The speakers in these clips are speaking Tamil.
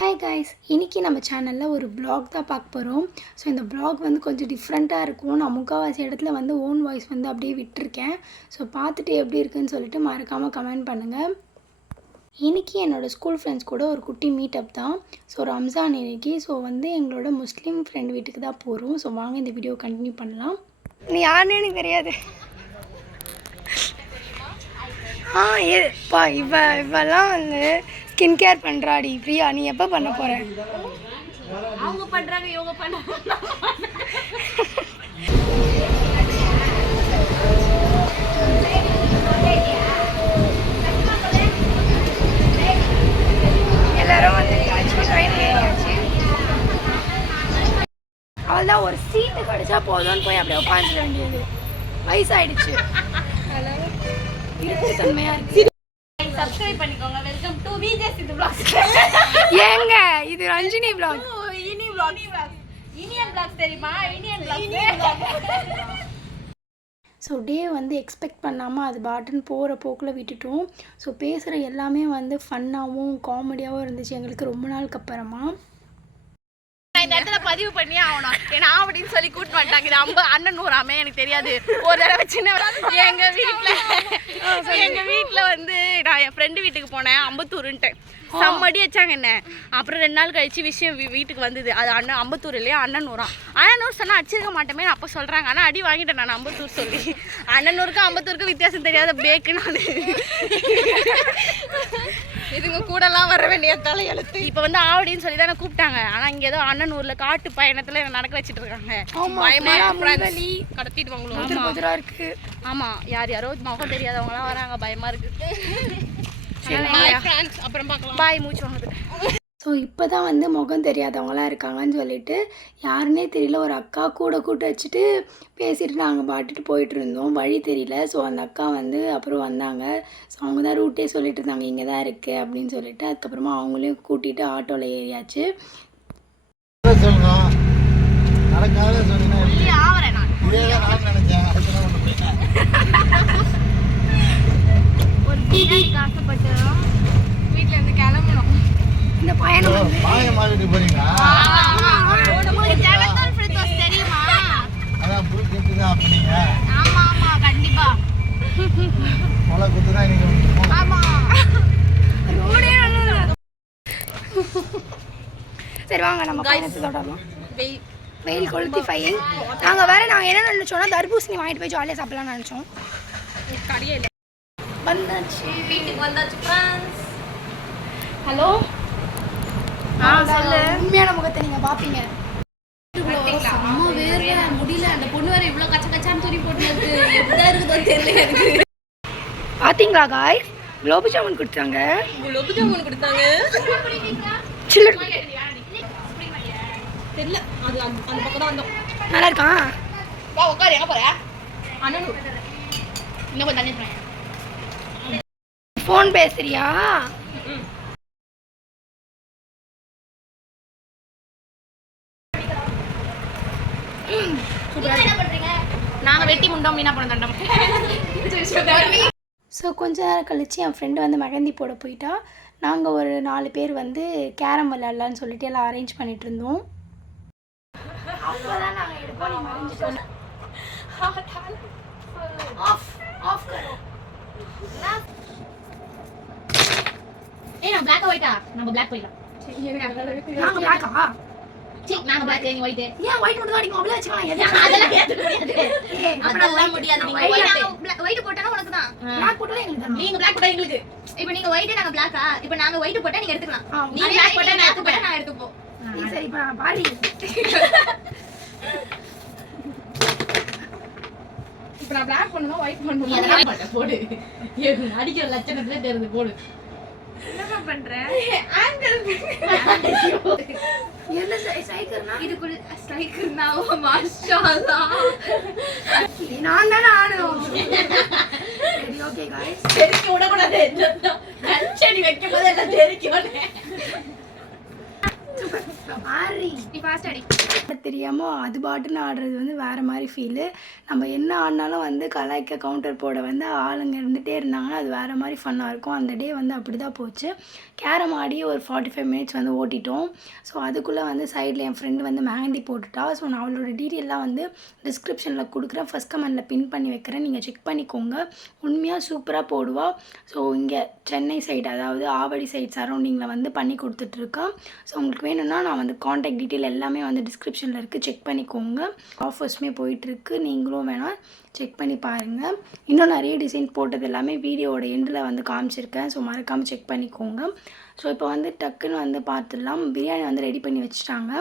ஹாய் காய்ஸ், இன்றைக்கி நம்ம சேனலில் ஒரு vlog தான் பார்க்க போகிறோம். ஸோ இந்த vlog வந்து கொஞ்சம் டிஃப்ரெண்ட்டாக இருக்கும். நான் முக்கால்வாசி இடத்துல வந்து ஓன் வாய்ஸ் வந்து அப்படியே விட்டுருக்கேன். ஸோ பார்த்துட்டு எப்படி இருக்குன்னு சொல்லிட்டு மறக்காமல் கமெண்ட் பண்ணுங்கள். இன்றைக்கி என்னோடய ஸ்கூல் ஃப்ரெண்ட்ஸ் கூட ஒரு குட்டி மீட்டப் தான். ஸோ ரம்ஜான் இன்றைக்கி. ஸோ வந்து எங்களோட முஸ்லீம் ஃப்ரெண்ட் வீட்டுக்கு தான் போகிறோம். ஸோ வாங்க இந்த வீடியோ கண்டினியூ பண்ணலாம். நீ யாருன்னு எனக்கு தெரியாது. ஏப்பா இவெல்லாம் வந்து ஸ்கின் கேர் பண்ணுறாடி பிரியா. நீ எப்போ பண்ண போகிற? அவங்க பண்ணுறாங்க, இவங்க பண்ணுறாங்க. எல்லாரும் வந்து அவள்தான் ஒரு சீட்டு கிடைச்சா போதும்னு போய் அப்படியே உட்காந்துட வேண்டியது. வயசாயிடுச்சு, இருக்கு தன்மையா இருக்கு. சப்ஸ்கிரைப் பண்ணிக்கோங்க. Welcome to VJ Siddhu vlogs. ஏங்க இது ரஞ்சினி vlog. இனி vlogs. இனியன் vlogs தெரியுமா? இனியன் vlogs. ஸோ டே வந்து எக்ஸ்பெக்ட் பண்ணாமல் அது பாட்டுன்னு போகிற போக்கில் விட்டுட்டோம். ஸோ பேசுகிற எல்லாமே வந்து ஃபன்னாகவும் காமெடியாகவும் இருந்துச்சு எங்களுக்கு ரொம்ப நாளுக்கு அப்புறமா. இந்த இடத்துல பதிவு பண்ணி ஆகணும். ஏன்னா அப்படின்னு சொல்லி கூட்டு வந்துட்டாங்க. இது அண்ணன் ஊராமே எனக்கு தெரியாது. ஒரு தடவை சின்ன எங்க வீட்டில் வந்து நான் என் ஃப்ரெண்டு வீட்டுக்கு போனேன். அம்பத்தூருன்ட்டு செம்மடி வச்சாங்க என்ன. அப்புறம் 2 நாள் கழிச்சு விஷயம் வீட்டுக்கு வந்தது. அது அண்ணன் அம்பத்தூர் இல்லையா, அண்ணனூராம். அண்ணனூர் சொன்னால் அடிச்சிருக்க மாட்டேமே அப்போ சொல்கிறாங்க. ஆனால் அடி வாங்கிட்டேன் நான் அம்பத்தூர் சொல்லி. அண்ணனூருக்கும் அம்பத்தூருக்கும் வித்தியாசம் தெரியாத பேக்குன்னு அது. இதுங்க கூடலாம் வர வேண்டிய தலையெழுத்து. இப்போ வந்து ஆவடின்னு சொல்லி தானே கூப்பிட்டாங்க. ஆனால் இங்கே ஏதோ அண்ணனூரில் காட்டு பயணத்தில் நடக்க வச்சுட்டு இருக்காங்க. கடத்திட்டு வாங்கலாம் இருக்கு. ஆமாம், யார் யாரோ முகம் தெரியாதவங்களாம் வராங்க. பயமாக இருக்குது. அப்புறம் பார்க்கலாம். பாய், மூச்சு வாங்குது. ஸோ இப்போ தான் வந்து முகம் தெரியாதவங்களாம் இருக்காங்கன்னு சொல்லிட்டு யாருன்னே தெரியல ஒரு அக்கா கூட கூட்டு வச்சுட்டு பேசிட்டு நாங்கள் பாட்டுட்டு போயிட்டு இருந்தோம். வழி தெரியல. ஸோ அந்த அக்கா வந்து அப்புறம் வந்தாங்க. ஸோ அவங்க தான் ரூட்டே சொல்லிட்டு இருந்தாங்க, இங்கே தான் இருக்குது அப்படின்னு சொல்லிட்டு. அதுக்கப்புறமா அவங்களையும் கூட்டிகிட்டு ஆட்டோவில் ஏறியாச்சு. ஆசைப்பட்டு வீட்டில் இருந்து கிளம்பணும். இந்த பயணம் தெரியுமா? ஆமா ஆமா கண்டிப்பா. சரி வாங்க நம்ம பயணத்தை தொடரலாம். வெயில் கொளுத்தி ஃபைன். நாங்கள் என்ன நினச்சோன்னா தர்பூசணி வாங்கிட்டு போய் ஜாலியாக சாப்பிடலாம்னு நினச்சோம். கடையே இல்லை. வந்தாச்சு, வீட்டுக்கு வந்தாச்சு ஃப்ரெண்ட்ஸ். ஹலோ. சொல்லு. உண்மையான முகத்தை நீங்கள் பார்ப்பீங்க. அம்மா வேற முடியல. அந்த பொண்ணு வேற இவ்வளோ கச்ச கச்சான்னு துணி போட்டுருக்கு. எப்படி இருக்குதோ தெரியல எனக்கு. பார்த்தீங்களா காய்ஸ், குலோப் ஜாமுன் கொடுத்தாங்க. குலோப் ஜாமுன் கொடுத்தாங்க. சில்லர் தெரியல. அது அந்த பக்கம் தான் வந்தோம். நல்லா இருக்கா? வா உட்காரு. எங்கே போற? அண்ணனூர். இன்னும் கொஞ்சம் தண்ணி போறேன். ஃபோன் பேசுறியா? நாங்கள் வெட்டி முண்டோம் மீனா பண்ண தண்டம். ஸோ கொஞ்ச நேரம் கழிச்சு என் ஃப்ரெண்டு வந்து மெஹந்தி போட போயிட்டா. நாங்கள் ஒரு 4 பேர் வந்து கேரம் விளையாடலான்னு சொல்லிட்டு எல்லாம் அரேஞ்ச் பண்ணிட்டு இருந்தோம். அப்போதான் நாங்கள் எடுப்போம். நான் black ஒயிட்டா? நம்ம black போயிடலாம். நாங்கள் பிளாக்கா? நாங்க black, நீ white. ஏன் ஒயிட் மட்டும் தான் அடிக்கும்? அப்படியே வச்சுக்கலாம். அதெல்லாம் கேட்க முடியாது. அதெல்லாம் முடியாது. நீங்க white போட்டா உனக்கு தான். black போட்டா எங்களுக்கு தான். நீங்க black போட்டா எங்களுக்கு. இப்போ நீங்க white நாங்க black-ஆ? இப்போ நாங்க white போட்டா நீங்க எடுத்துக்கலாம். நீ black போட்டா நான் எடுத்துப்பேன். நான் எடுத்துப்போம். சரி இப்போ பாரு. இப்போ நான் black பண்ணனும் white பண்ணனும். அதெல்லாம் பண்ண போடு. அடிக்கிற லட்சணத்துல தெரியுது போடு. என்ன பண்ற? ஆங்கிள் என்ன ஸ்ட்ரைக்கர்னா? இதுக்குள்ள ஸ்ட்ரைக்கர்னா மாஷாஅல்லாஹ். நான் தான ஆடுறோம். சரி ஓகே गाइस. தெரிக்க விட கூடாது. கன்செடி வைக்கும்போது எல்லாம் தெரிக்கணும். தெரியாமல் அது பாட்டுன்னு ஆடுறது வந்து வேறு மாதிரி ஃபீலு. நம்ம என்ன ஆடினாலும் வந்து கலாய்க்க கவுண்டர் போட வந்து ஆளுங்க இருந்துகிட்டே இருந்தாங்கன்னா அது வேறு மாதிரி ஃபன்னாக இருக்கும். அந்த டே வந்து அப்படி தான் போச்சு. கேரம் ஆடி ஒரு 45 மினிட்ஸ் வந்து ஓட்டிட்டோம். ஸோ அதுக்குள்ளே வந்து சைடில் என் ஃப்ரெண்டு வந்து மெஹந்தி போட்டுட்டா. ஸோ நான் அவளோட டீட்டெயிலாம் வந்து டிஸ்கிரிப்ஷனில் கொடுக்குறேன், ஃபஸ்ட் கமெண்டில் பின் பண்ணி வைக்கிறேன், நீங்கள் செக் பண்ணிக்கோங்க. உண்மையாக சூப்பராக போடுவா. ஸோ இங்கே சென்னை சைடு, அதாவது ஆவடி சைட் சரௌண்டிங்கில் வந்து பண்ணி கொடுத்துட்ருக்கான். ஸோ உங்களுக்கு வேணும்னா நான் வந்து காண்டாக்ட் டீட்டெயில் எல்லாமே வந்து டிஸ்கிரிப்ஷனில் இருக்குது, செக் பண்ணிக்கோங்க. ஆஃபர்ஸுமே போயிட்டுருக்கு, நீங்களும் வேணால் செக் பண்ணி பாருங்கள். இன்னும் நிறைய டிசைன் போட்டது எல்லாமே வீடியோவோட எண்டில் வந்து காமிச்சிருக்கேன். ஸோ மறக்காமல் செக் பண்ணிக்கோங்க. ஸோ இப்போ வந்து டக்குன்னு வந்து பார்த்துடலாம். பிரியாணி வந்து ரெடி பண்ணி வச்சுட்டாங்க.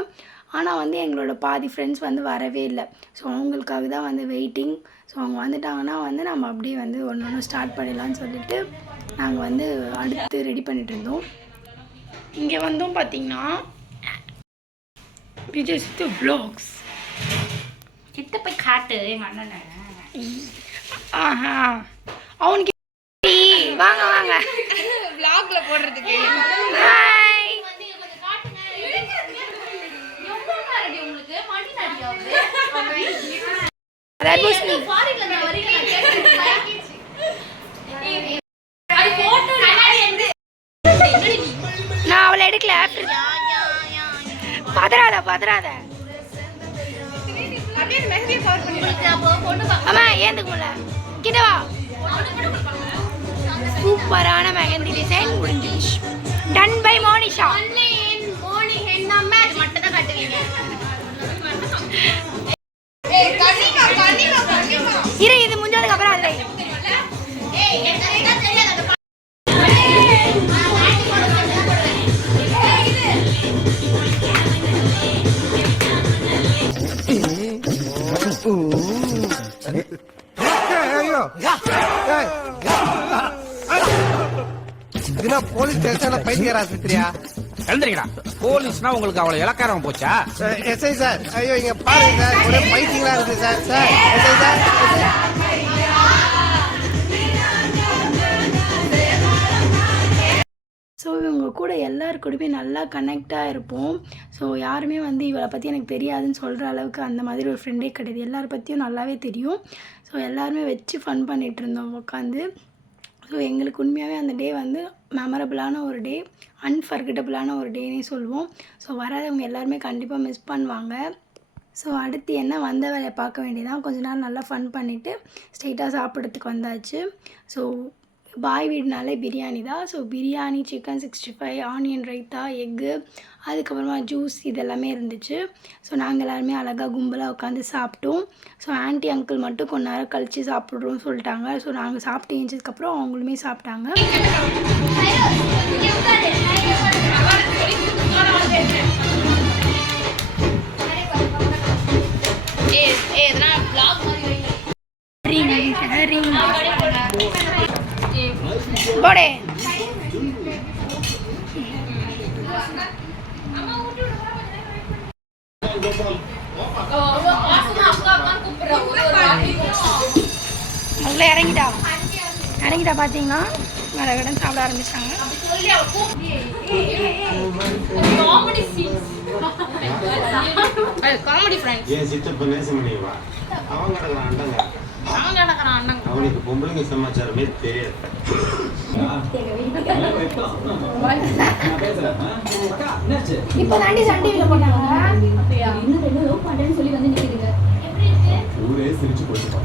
ஆனால் வந்து எங்களோட பாதி ஃப்ரெண்ட்ஸ் வந்து வரவே இல்லை. ஸோ அவங்களுக்காக தான் வந்து வெயிட்டிங். ஸோ அவங்க வந்துட்டாங்கன்னா வந்து நம்ம அப்படியே வந்து ஒன்று ஒன்று ஸ்டார்ட் பண்ணிடலான்னு சொல்லிட்டு நாங்கள் வந்து அடுத்து ரெடி பண்ணிகிட்டு இருந்தோம். இங்கே வந்தும் பார்த்திங்கன்னா விஜய் சித்து வ்ளாக்ஸ் கிட்ட போய் காட்டு எங்கள் அண்ணனை. ஆஹா அவனுக்கு வாங்க வாங்க vlogல போடுறதுக்கு. ஹாய் தர்பூசணி நான் அவளை எடுக்கல. பதறாத அம்மா ஏந்துக்கும்ல கிட்ட வா. சூப்பரான மெஹந்தி டிசைன் முடிஞ்சிடுச்சு. Done bye Monisha. இரு இது முடிஞ்சதுக்கு அப்புறம் அதை போலீஸ் ஸ்டேஷன்ல பைத்தியர் ஆஸ்பத்திரியா? எழுந்திரிக்கடா. போலீஸ்னா உங்களுக்கு அவ்வளவு இலக்காரம் போச்சா? எஸ்ஐ சார், ஐயோ இங்க பாருங்க சார், ஒரே பைத்தியங்களா இருக்கு sir. Sir SI sir. So இவங்க கூட எல்லாருக்கூடவே நல்லா கனெக்டாக இருப்போம். ஸோ யாருமே வந்து இவளை பற்றி எனக்கு தெரியாதுன்னு சொல்கிற அளவுக்கு அந்த மாதிரி ஒரு ஃப்ரெண்டே கிடையாது. எல்லாரை பற்றியும் நல்லாவே தெரியும். ஸோ எல்லாருமே வச்சு ஃபன் பண்ணிகிட்டு இருந்தோம் உட்காந்து. ஸோ எங்களுக்கு உண்மையாகவே அந்த டே வந்து மெமரபிளான ஒரு டே, அன்ஃபர்கெட்டபிளான ஒரு டேனே சொல்லுவோம். ஸோ வராதவங்க எல்லாருமே கண்டிப்பாக மிஸ் பண்ணுவாங்க. ஸோ அடுத்து என்ன வந்த வேலையை பார்க்க வேண்டியதான். கொஞ்ச நேரம் நல்லா ஃபன் பண்ணிவிட்டு ஸ்ட்ரெயிட்டாக சாப்பிட்றதுக்கு வந்தாச்சு. ஸோ பாய் வீடுனாலே பிரியாணி தான். So biryani, chicken 65, onion raita, egg, அதுக்கப்புறமா ஜூஸ் இதெல்லாமே இருந்துச்சு. ஸோ நாங்கள் எல்லாருமே அழகாக கும்பலாக உட்காந்து சாப்பிட்டோம். ஸோ ஆன்ட்டி அங்கிள் மட்டும் கொஞ்ச நேரம் கழித்து சாப்பிட்றோன்னு சொல்லிட்டாங்க. ஸோ நாங்கள் சாப்பிட்டு எழுந்ததுக்கப்புறம் அவங்களுமே சாப்பிட்டாங்க. போடே அவங்களே இறங்கிட்டா பார்த்தீங்கன்னா வேறு கடன் சாப்பிட ஆரம்பிச்சிட்டாங்க. Comedy friends. ஏன் சித்தப்ப நேசமணிவா அவன் கிடக்குறான் அண்ணன். அவனுக்கு பொம்பளைங்க சமாச்சாரமே தெரியாது. இப்போ தாண்டி சண்டையில் போட்டாங்க. சொல்லி வந்து நிற்கிதுங்க. ஊரே சிரிச்சு போச்சுப்பா.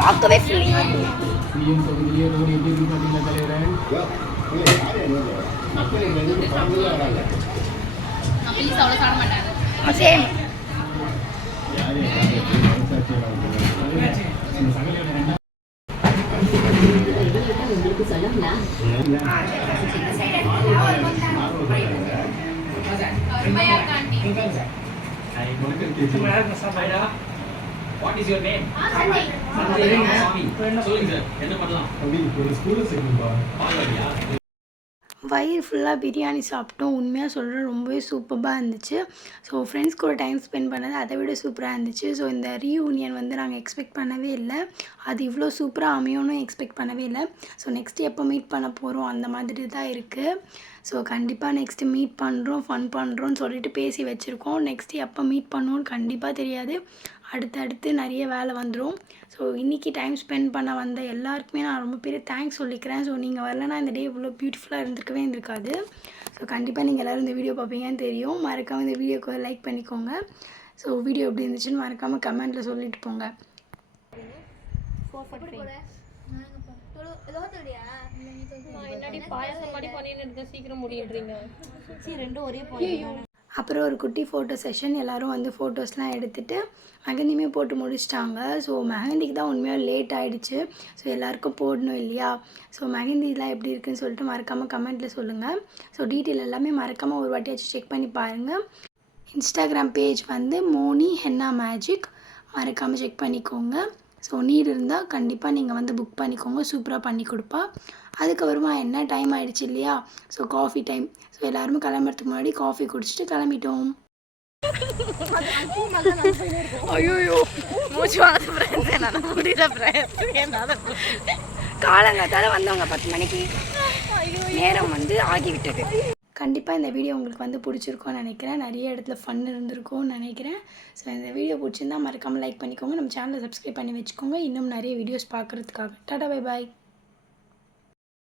பார்க்கவே ஃபீலிங்காக சேம். What is your name? சொல்லுங்க சார், என்ன பண்ணலாம்? வயிறு ஃபுல்லாக பிரியாணி சாப்பிட்டோம். உண்மையாக சொல்கிறேன், ரொம்பவே சூப்பராக இருந்துச்சு. ஸோ ஃப்ரெண்ட்ஸ் கூட டைம் ஸ்பெண்ட் பண்ணது அதை விட சூப்பராக இருந்துச்சு. ஸோ இந்த ரீயூனியன் வந்து நாங்கள் எக்ஸ்பெக்ட் பண்ணவே இல்லை. அது இவ்வளோ சூப்பராக அமையும்னு எக்ஸ்பெக்ட் பண்ணவே இல்லை. ஸோ நெக்ஸ்ட்டு எப்போ மீட் பண்ண போகிறோம் அந்த மாதிரி தான் இருக்குது. ஸோ கண்டிப்பாக நெக்ஸ்ட்டு மீட் பண்ணுறோம், ஃபன் பண்ணுறோன்னு சொல்லிட்டு பேசி வச்சுருக்கோம். நெக்ஸ்ட்டு எப்போ மீட் பண்ணுவோன்னு கண்டிப்பாக தெரியாது. அடுத்தடுத்து நிறைய வேலை வந்துடும். ஸோ இன்றைக்கி டைம் ஸ்பெண்ட் பண்ண வந்த எல்லாருக்குமே நான் ரொம்ப பெரிய தேங்க்ஸ் சொல்லிக்கிறேன். ஸோ நீங்கள் வரலன்னா இந்த டே இவ்வளோ பியூட்டிஃபுல்லாக இருந்திருக்காது. ஸோ கண்டிப்பாக நீங்கள் எல்லோரும் இந்த வீடியோ பார்ப்பீங்கன்னு தெரியும். மறக்காமல் இந்த வீடியோக்கு லைக் பண்ணிக்கோங்க. ஸோ வீடியோ எப்படி இருந்துச்சுன்னு மறக்காமல் கமெண்ட்டில் சொல்லிட்டு போங்க. சீக்கிரம் முடியுன்றீங்க. ரெண்டும் ஒரே போய் அப்புறம் ஒரு குட்டி ஃபோட்டோ செஷன், எல்லோரும் வந்து ஃபோட்டோஸ்லாம் எடுத்துகிட்டு மெஹந்தியுமே போட்டு முடிச்சிட்டாங்க. ஸோ மெஹந்திக்கு தான் உண்மையாக லேட் ஆகிடுச்சு. ஸோ எல்லாேருக்கும் போடணும் இல்லையா? ஸோ மெஹந்திலாம் எப்படி இருக்குதுன்னு சொல்லிட்டு மறக்காமல் கமெண்ட்டில் சொல்லுங்கள். ஸோ டீட்டெயில் எல்லாமே மறக்காமல் ஒரு வாட்டியாச்சும் செக் பண்ணி பாருங்கள். இன்ஸ்டாகிராம் பேஜ் வந்து மோனி ஹென்னா மேஜிக், மறக்காமல் செக் பண்ணிக்கோங்க. ஸோ நீட் இருந்தால் கண்டிப்பாக நீங்கள் வந்து புக் பண்ணிக்கோங்க, சூப்பராக பண்ணி கொடுப்பா. அதுக்கப்புறமா என்ன டைம் ஆகிடுச்சு இல்லையா? So coffee time. ஸோ எல்லாருமே கிளம்புறதுக்கு முன்னாடி காஃபி குடிச்சிட்டு கிளம்பிட்டோம். ஐயோ மூச்சு வாங்க காலங்காத்தால வந்தவங்க 10 மணிக்கு நேரம் வந்து ஆகிவிட்டது. கண்டிப்பாக இந்த வீடியோ உங்களுக்கு வந்து பிடிச்சிருக்கோன்னு நினைக்கிறேன். நிறைய இடத்துல ஃபன் இருந்திருக்கும்னு நினைக்கிறேன். ஸோ இந்த வீடியோ பிடிச்சிருந்தால் மறக்காமல் லைக் பண்ணிக்கோங்க. நம்ம சேனலை சப்ஸ்கிரைப் பண்ணி வச்சுக்கோங்க, இன்னும் நிறைய வீடியோஸ் பார்க்குறதுக்காக. Tata bye bye.